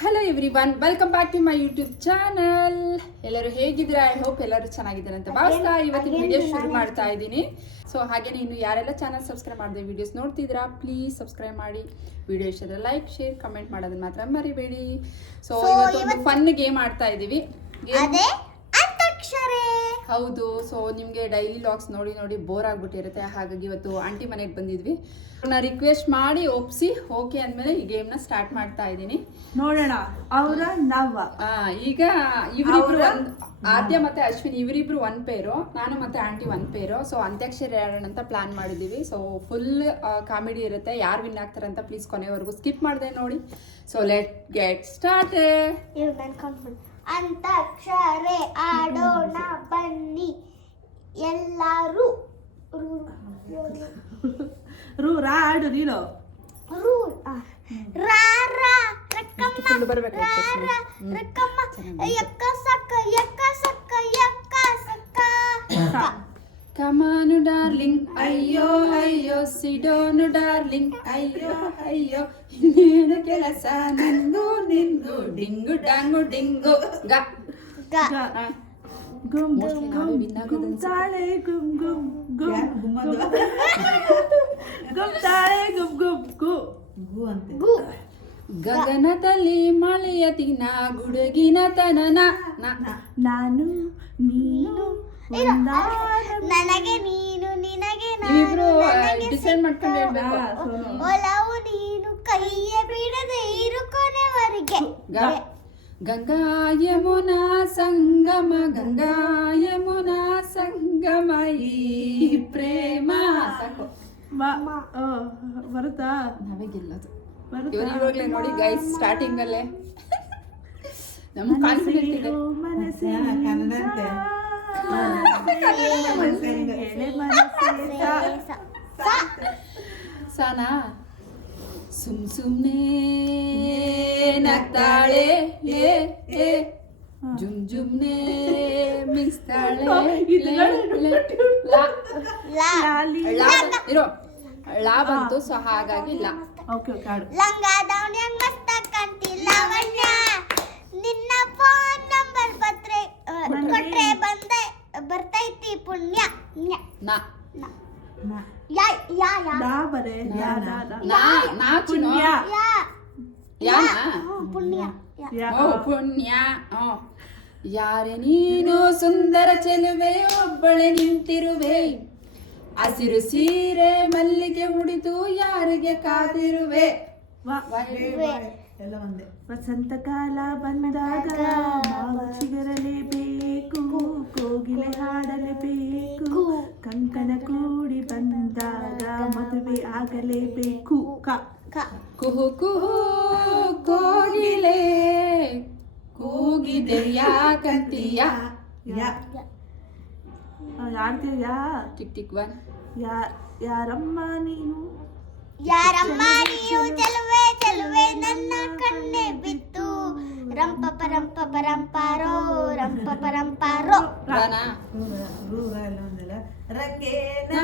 Hello everyone, welcome back to my YouTube channel. ಎಲ್ಲರೂ ಹೇಗಿದ್ದೀರಾ? I hope ಎಲ್ಲರೂ ಚೆನ್ನಾಗಿದ್ದಾರೆ ಅಂತ ಭಾವಿಸ್ತಾ ಇವತ್ತಿನ ವಿಡಿಯೋ ಶುರು ಮಾಡ್ತಾ ಇದ್ದೀನಿ. ಸೊ ಹಾಗೇನೆ ಇನ್ನು ಯಾರೆಲ್ಲ ಚಾನಲ್ ಸಬ್ಸ್ಕ್ರೈಬ್ ಮಾಡದೆ ವಿಡಿಯೋಸ್ ನೋಡ್ತಿದ್ದೀರಾ, ಪ್ಲೀಸ್ ಸಬ್ಸ್ಕ್ರೈಬ್ ಮಾಡಿ. ವಿಡಿಯೋ ಇಷ್ಟದ ಲೈಕ್, ಶೇರ್, ಕಮೆಂಟ್ ಮಾಡೋದನ್ನ ಮಾತ್ರ ಮರಿಬೇಡಿ. ಸೊ ಇವತ್ತು ಫನ್ ಗೇಮ್ ಆಡ್ತಾ ಇದ್ದೀವಿ. ಹೌದು. ಸೊ ನಿಮಗೆ ಡೈಲಿ ಲಾಗ್ಸ್ ನೋಡಿ ನೋಡಿ ಬೋರ್ ಆಗ್ಬಿಟ್ಟಿರುತ್ತೆ. ಹಾಗಾಗಿ ಇವತ್ತು ಆಂಟಿ ಮನೆಗೆ ಬಂದಿದ್ವಿ. ನಾ ರಿಕ್ವೆಸ್ಟ್ ಮಾಡಿ ಒಪ್ಸಿ ಓಕೆ ಅಂದಮೇಲೆ ಈ ಗೇಮ್ ನ ಸ್ಟಾರ್ಟ್ ಮಾಡ್ತಾ ಇದ್ದೀನಿ. ನೋಡೋಣ ಅವರ ನವ್ವ. ಈಗ ಇವರಿಬ್ರು ಆದ್ಯ ಮತ್ತೆ ಅಶ್ವಿನ್ ಇವರಿಬ್ರು ಒಂದ್ ಪೇರು, ನಾನು ಮತ್ತೆ ಆಂಟಿ ಒಂದ್ ಪೇರು. ಸೊ ಅಂತ್ಯಾಕ್ಷರಿ ಆಡೋಣ ಅಂತ ಪ್ಲಾನ್ ಮಾಡಿದೀವಿ. ಸೊ ಫುಲ್ ಕಾಮಿಡಿ ಇರುತ್ತೆ. ಯಾರು ವಿನ್ ಆಗ್ತಾರೆ ಅಂತ ಪ್ಲೀಸ್ ಕೊನೆವರೆಗೂ ಸ್ಕಿಪ್ ಮಾಡದೆ ನೋಡಿ. So let get start. Antakshari ಆಡೋಣ ಬನ್ನಿ ಎಲ್ಲರೂ. ಆಡು ನೀನು. ಕಮಾನು ಡಾರ್ಲಿಂಗ್, ಅಯ್ಯೋ ಅಯ್ಯೋ, ಸಿಡೋನು ಡಾರ್ಲಿಂಗ್, ಅಯ್ಯೋ ಅಯ್ಯೋ, ಇನ್ನೇನು ಕೆಲಸ ನಿಂಗು ನಿಂಗು, ಡಿಂಗು ಡಾಂಗು ಡಿಂಗು ಗ ಗುಮ್ ಗುಮ್ ಗುಮ್ ತಾಳೆ ಗುಮ್ ಗುಮ್ ಗುಮ್ ಗುಮ್ ತಾಳೆ ಗುಮ್ ಗುಮ್ ಗು ಗು ಅಂತ. ಗಗನದಲ್ಲಿ ಮಳೆಯ ದಿನ, ಗುಡುಗಿನ ತನನ, ನಾನು ನೀನು ನನಗೆ ನೀನು ನಿನಗೆ ನೀವಿಬ್ರು ಡಿಸೈಡ್ ಮಾಡ್ಕೊಂಡು ಹೇಳ್ಬೇಕು. ಒಲವು ನೀನು ಕೈಯ ಬಿಡದೆ ಇರು ಕೊನೆವರೆಗೆ. ಗಂಗಾ ಯಮುನಾ ಸಂಗಮ, ಗಂಗಾ ಯಮುನಾ ಸಂಗಮ, ಈ ಪ್ರೇಮ. ಸಾಕು, ಬರುತ್ತಾ? ನಾವೇ ಗೆಲ್ಲೋದು. ಇವಾಗಲೇ ನೋಡಿ ಗೈಸ್, ಸ್ಟಾರ್ಟಿಂಗ್ ಅಲ್ಲೇ ನಮ್ ಕಾನ್ಫಿಡೆಂಟ್ ಇದೆ. ಸಾನಾ ಸುಮ್ ಸುಮ್ನೆ ನಗ್ತಾಳೆ, ಜುಮ್ ಜುಮ್ನೆ ಮಿಸ್ತಾಳೆ. ಇರೋ ಲಾ ಬಂತು, ಸೊ ಹಾಗಾಗಿ ಲಾ. ಲಂಗ ದಾವಣಿ ಮಸ್ತ ಕಾಣ್ತಿ ಲಾವಣ್ಯ, ನಿನ್ನ ಫೋನ್ ನಂಬರ್ ಕೊಟ್ರೆ ಬರ್ತೈತಿ ಪುಣ್ಯ. ನಾ ಯಾ ಯಾ ನಾ ಬರೆ ನಾ ಚಿನ್ನು ಯಾನಾ ಪುಣ್ಯ. ಪುಣ್ಯ. ಯಾರೆ ನೀನು ಸುಂದರ ಚೆಲುವೆ, ಒಬ್ಬಳೆ ನಿಂತಿರುವೆ, ಹಸಿರು ಸೀರೆ ಮಲ್ಲಿಗೆ ಮುಡಿದು ಯಾರಿಗೆ ಕಾದಿರುವೆ. ವಸಂತ ಕಾಲ ಬಂದಾಗ ಮಾವು ಚಿಗರಲೇಬೇಕು, ಕೋಗಿಲೆ ಹಾಡಲೇಬೇಕು, ಕಂಕಣ ಕೂಡಿ ಬಂದಾಗ ಮದುವೆ ಆಗಲೇಬೇಕು. ಕುಹು ಕುಹು ಕೋಗಿಲೆ ಕೂಗಿದೆ ಯಾಕಂತೀಯ. ಯಾರ್ತೀಯ? Tick tick one. ಯಾರಮ್ಮ ನೀನು? ಯಾರಮ್ಮ ನೀವು ಚೆಲುವೆ ಚೆಲುವೆ ನನ್ನ ಕಣ್ಣೆ ಬಿತ್ತು, ರಂಪ ಪರಂಪ ಪರಂಪಾರೋ ರಂಪ ಪರಂಪಾರೋ. ರಂಗೇನ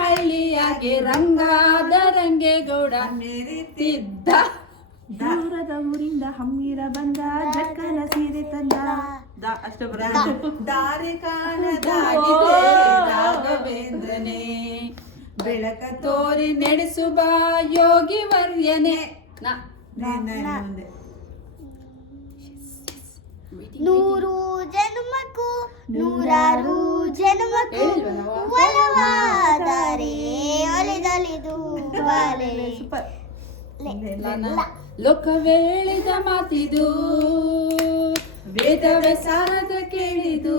ಹಳ್ಳಿಯಾಗೆ ರಂಗಾದ ರಂಗೇಗೌಡ ಮೆರಿತಿದ್ದ. ದೂರದ ಊರಿಂದ ಹಮ್ಮಿರ ಬಂದ, ಜಕ್ಕನ ಸೀರೆ ತಂದ. ಅಷ್ಟೇ ದಾರಿ ಕಾಣದಾಗಿದೆ ರಾಘವೇಂದ್ರನೇ, ಬೆಳಕ ತೋರಿ ನಡೆಸುವ ಯೋಗಿ ವರ್ಯನೇ. ನೂರು ಜನ್ಮಕ್ಕೂ ನೂರಾರು ಜನ್ಮಕ್ಕೂ ಒಲವಾದರೆ ಒಲಿದಲಿದು ಲೋಕವೇಳಿದ ಮಾತಿದು, ವೇದವೇ ಸಾರದ ಕೇಳಿದು,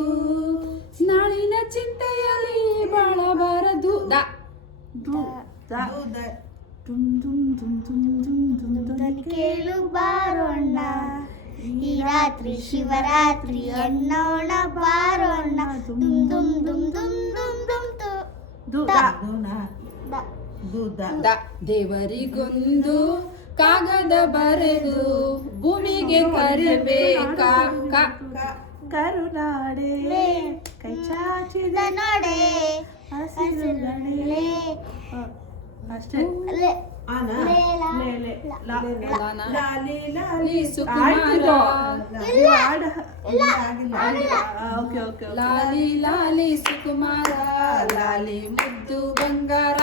ನಾಳಿನ ಚಿಂತೆಯಲ್ಲಿ ಬಾಳಬಾರದು. ಕೇಳು ಬಾರೋಣ, ಈ ರಾತ್ರಿ ಶಿವರಾತ್ರಿ ಅನ್ನೋಣ ಬಾರೋಣ. ದುಮ್ ದುಮ್ ದುಮ್ ದುಮ್ ದುಮ್ ದುಮ್ ದೇವರಿಗೊಂದು ಕಾಗದ ಬರೆದು ಭೂಮಿಗೆ ಕರಿಬೇಕಾ. ಕರುನಾಡೆ ಕೈ ಚಾಚಿದ ನಡೆ ಹಸಿರುಗಳೇ ಅಷ್ಟೇ ಲೇ ಆನ ಲೇಲ ಲೇ ಲೇ ಲಾ ಲಾನ ಲಾಲಿ ಲಾಲಿ ಲಾಲಿ ಸುಕುಮಾರ ಓಕೆ ಓಕೆ ಲಾಲಿ ಲಾಲಿ ಸುಕುಮಾರ ಲಾಲಿ ಮುದ್ದು ಬಂಗಾರ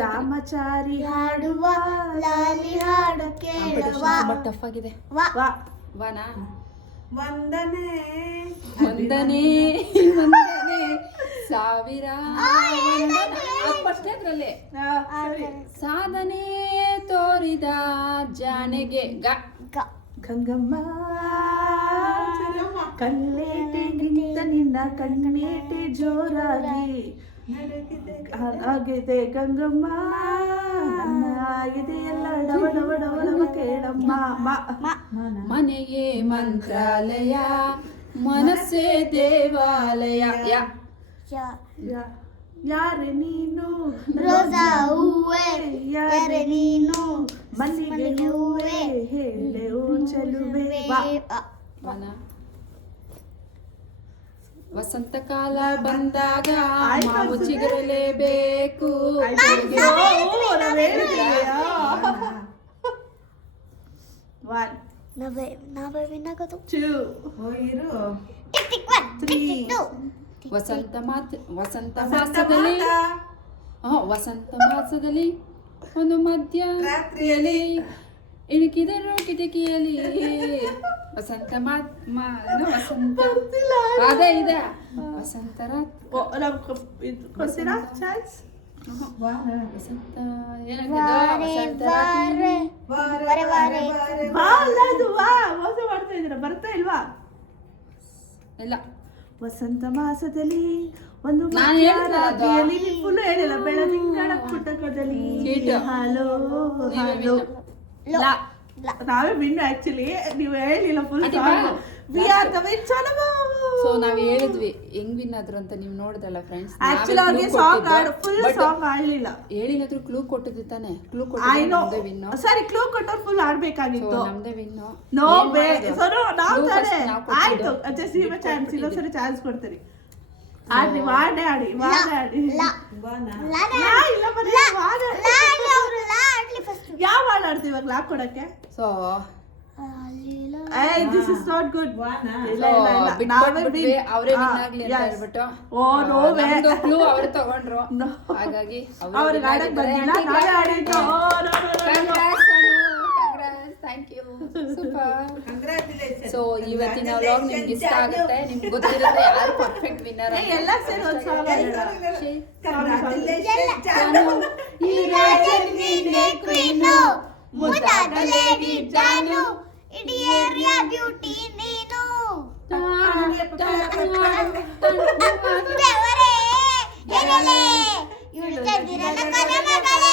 ರಾಮಚಾರಿ ಹಾಡುವ ಲಾಲಿ ಹಾಡು ಕೇಳುವ ಟಫ್ ಆಗಿದೆ ವಾ ವಾ ವಾನಾ ವಂದನೆ ವಂದನೆ ವಂದನೆ ಸಾವಿರ ಫಸ್ಟ್ ಅದ್ರಲ್ಲೇ ಸಾಧನೆ ತೋರಿದ ಜಾನೆಗೆ ಗ ಗಂಗಮ್ಮ ಕಣ್ಣೇಟೆಗಿಂತ ನಿನ್ನ ಕಣ್ಣೇಟೆ ಜೋರಾಗಿ ಆಗಿದೆ ಗಂಗಮ್ಮ ನನ್ನ ಆಗಿದೆ ಎಲ್ಲ ಡವ ಡವ ಡವ ಡವ ಕೇಳಮ್ಮ ಮನೆಗೆ ಮಂತ್ರಾಲಯ ಮನಸ್ಸೇ ದೇವಾಲಯ ಯಾರೆ ನೀನು ರೋಜಾ ಹೂವೆ ಯಾರೆ ನೀನು ಮಲ್ಲಿಗೆ ಹೂವೆ ಹೇಳೆವು ಚೆಲುವೆ ವಾ ವನ ವಸಂತ ಕಾಲ ಬಂದಾಗ ಮಾವು ಚಿಗುರಲೇಬೇಕು One, ನಾವೇ ವಿನ್ನಾಗೋದು 2, ಟಿಕ್ ಟಿಕ್ 1 ಟಿಕ್ ಟಿಕ್ 2 ವಸಂತ ಮಾಸದಲ್ಲಿ ವಸಂತ ಮಾಸದಲ್ಲಿ ಒಂದು ಮಧ್ಯ ರಾತ್ರಿಯಲ್ಲಿ ಇಣುಕಿದರು ಕಿಟಕಿಯಲ್ಲಿ ವಸಂತ ವಸಂತ ಅದೇ ಇದೆ ವಸಂತ ಕೊಡ್ತೀರಾ ಚಾನ್ಸ್ ವಸಂತ ಏನಾಗಿದೆ ವಾರೆ ವಾರೆ ವಾ ಅಲ್ಲ ಅದು ವಾ ಮೋಸ ಮಾಡ್ತಾ ಇದ್ದೀರಾ ಬರ್ತಾ ಇಲ್ವಾ ಇಲ್ಲ ವಸಂತ ಮಾಸದಲ್ಲಿ ಒಂದು ನಾನ್ ಹೇಳಿದ್ನಲ್ಲ ಅದು. ರಾತ್ರಿಯಲ್ಲಿ ಫುಲ್ ಹೇಳಿಲ್ಲ ಬೆಳದಿಂಗಳ ಪುಟಕದಲ್ಲಿ ಹೀಟು. ಹಲೋ ಹಲೋ ನಾವೇ ವಿನ್ ಆಕ್ಚುಲಿ ನೀವು ಹೇಳಿಲ್ಲ ಫುಲ್ ಅದೇ ಬಾ. We are the win so ನಾವ್ ಹೇಳಿದ್ವಿ ಹೆಂಗ್ ವಿನ್ ಆದ್ರು ಅಂತ ನೀವು ನೋಡಿದ್ರಲ್ಲ ಫ್ರೆಂಡ್ಸ್ ಆಕ್ಚುಲಿ ಅವ್ರಿಗೆ ಸಾಂಗ್ ಆಡ್ ಫುಲ್ ಸಾಂಗ್ ಆಡ್ಲಿಲ್ಲ ಹೇಳಿನಾದ್ರೂ ಕ್ಲೂ ಕೊಟ್ಟಿದ್ದೆ ತಾನೆ ಕ್ಲೂ ಐ ಕೊಟ್ಟಿದ್ದೆ ನೋ ನಮ್ದೇ ವಿನ್ನು ಸರಿ ಕ್ಲೂ ಕೊಟ್ಟವ್ರು ಫುಲ್ ಸೊ ಆಡ್ಬೇಕಾಗಿತ್ತು ನಮ್ದೇ ವಿನ್ನು ನೋ ಬೇ ಸರ್ ನಾವು Clue ತಾನೆ first ನಾವ್ ಕೊಟ್ಟಿದ್ದು. ಆಯ್ತು ಜಸ್ಟ್ ಈಗ ಚಾನ್ಸ್ ಇನ್ನೊಂದ್ಸರಿ ಚಾನ್ಸ್ ಕೊಡ್ತೀನಿ ಆಡ್ರಿ ವಾಡೆ ಆಡಿ ವಾಡೆ ಆಡಿ ಲಾ ಲಾ ಇಲ್ಲ ಬರೀ ವಾಡೆ ಲಾ ಅವರು ಲಾ ಆಡ್ಲಿ ಫಸ್ಟ್ ಯಾವ ಹಾಡು ಆಡ್ತೀವಿ ಇವಾಗ ಲಾ ಕೊಡಕ್ಕೆ ಸೊ ಏ ದಿಸ್ ಇಸ್ ನಾಟ್ ಗುಡ್ ಇಲ್ಲ ಇಲ್ಲ ಇಲ್ಲ ನಾವೇ ಬಿಟ್ಬಿಟ್ವಿ win. ಅವರೇ Ah, ವಿನ್ ಆಗ್ಲಿ ಅಂತ yes. ಹೇಳ್ಬಿಟ್ಟು ಓ ನೋ ವೇ ಕ್ಲೂ ಅವ್ರು ತಗೊಂಡ್ರು No. ಹಾಗಾಗಿ ಅವ್ರಿಗೆ ಆಡಕ್ ಬಂದಿಲ್ಲ ನಾವೇ ಆಡಿದ್ದು oh no no thank you super so ಇವತ್ತಿನ ವ್ಲಾಗ್ ನಿಮ್ಗೆ ಇಷ್ಟ ಆಗುತ್ತೆ ನಿಮ್ಗೆ ಗೊತ್ತಿರುತ್ತೆ ಯಾರು ಪರ್ಫೆಕ್ಟ್ ವಿನ್ನರ್ ಎಲ್ಲ ಸೇರಿ ಒಂದು ಸಾಂಗ್ ಈ ರಾಜನ್ ನೀನೆ ಕ್ವೀನು ಮುದ್ದಾದ ಲೇಡಿ ಜಾನು ಇಡೀ ಏರಿಯಾ ಬ್ಯೂಟಿ ನೀನು ದೇವರೇ ಎಡಲೆ ಇವಳು ಚಂದಿರನ ಕನಮಗಳ